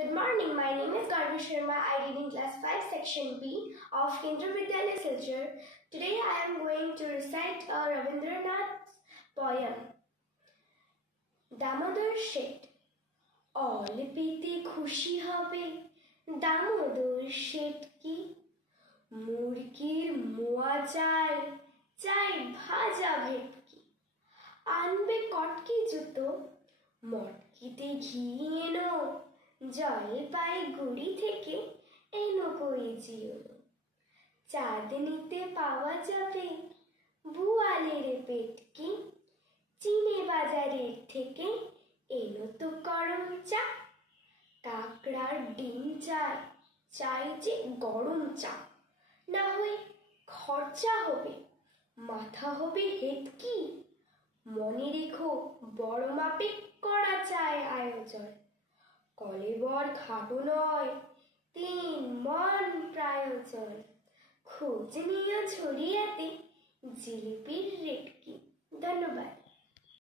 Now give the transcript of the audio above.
Good morning, my name is Garvi Sharma. I read in class 5 section B of Kendra Vidyalaya Silchar. Today I am going to recite a Rabindranath poem. Damodar Shet. অল্পেতে খুশি হবে দামোদর শেঠ কি, মুরগির মোয়া চাই চাই ভাজা ভেটকি, আনবে কটকি জুতো মটকিতে ঘি এনো, জলপাইগুড়ি থেকে এনো কই জিওনো, চাঁদনিতে পাওয়া যাবে বুয়ালের পেটকি, চিনে বাজারের থেকে এনো তো গরম চা, কাকড়ার ডিম চাই চাই যে গরম চা, না হয়ে খরচা হবে মাথা হবে হেটকি, মনে রেখো বড় মাপে করা চায় আয়োজন, কলেবর খাটো নয় 3 মণ প্রয়োজন, খোঁজ নিয়ে ছড়িয়াতে জিলিপির রেট কি। ধন্যবাদ।